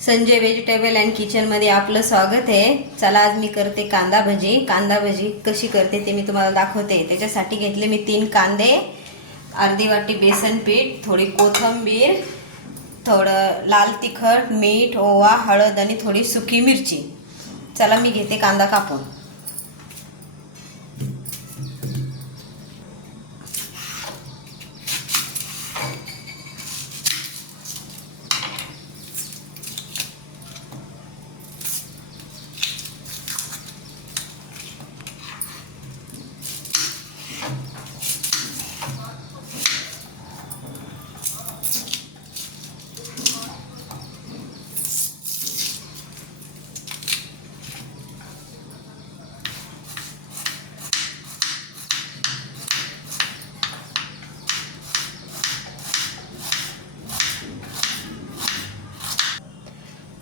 Sanjay vegetable and किचनमध्ये आपलं स्वागत आहे। चला आज मी करते कांदा भजी। कांदा भजी कशी करते ते मी तुम्हाला दाखवते। त्याच्यासाठी घेतले मी 3 कांदे, अर्धी वाटी बेसन पीठ, थोडी कोथिंबीर, थोडं लाल तिखट, मीठ, ओवा, हळद आणि थोडी सुकी मिरची। चला मी घेते कांदा कापून।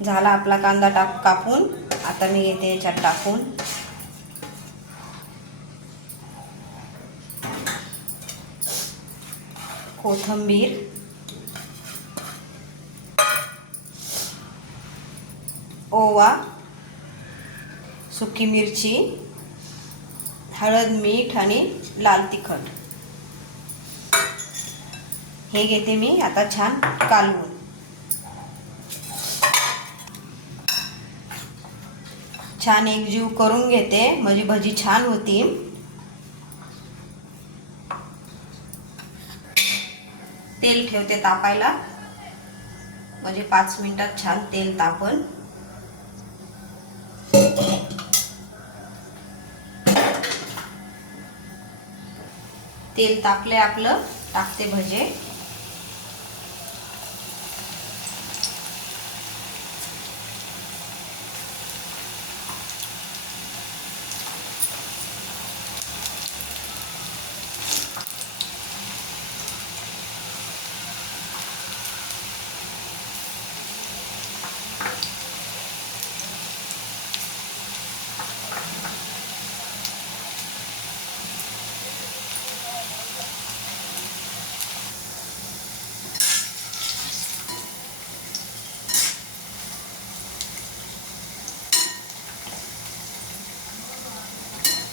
झाला आपला कांदा कापून। आता मी घेते याच्यात टाकून कोथिंबीर, ओवा, सुकी मिरची, हळद, मीठ आणि लाल तिखट हे घेते मी आता छान कालवून। छान एकजीव करून घेते म्हणजे भजी छान होतील। तेल ठेवते तापायला म्हणजे 5 मिनिटात छान तेल तापल। तेल तापले आपलं, टाकते भजे।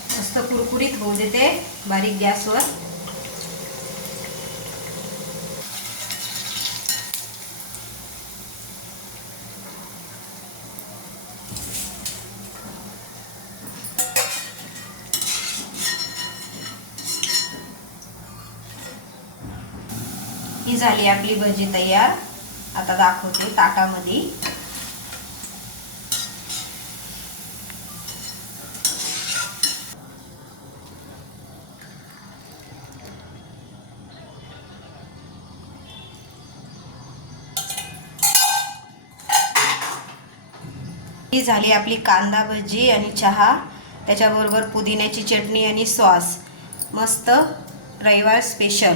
मस्त कुरकुरीत होऊ देते बारीक गॅसवर। ही झाली आपली भजी तयार। आता दाखवते ताटामध्ये। ही झाली आपली कांदा भजी आणि चहा, त्याच्याबरोबर पुदिन्याची चटणी आणि सॉस। मस्त रविवार स्पेशल।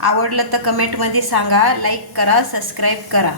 आवडलं तर कमेंटमध्ये सांगा, लाईक करा, सबस्क्राईब करा।